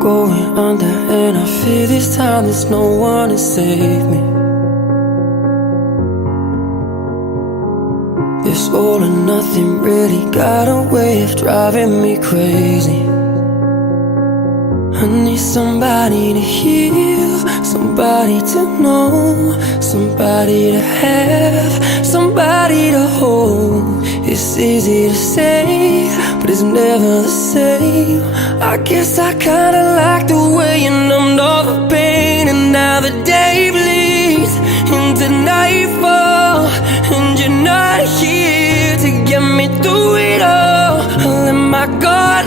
going under, and I fear this time there's no one to save me. This all or nothing really got a way of driving me crazy. I need somebody to heal, somebody to know, somebody to have, somebody to hold. It's easy to say, but it's never the same. I guess I kinda like the way you numbed all the pain, and now the day bleeds into nightfall, and you're not here to get me through it all. I let my guard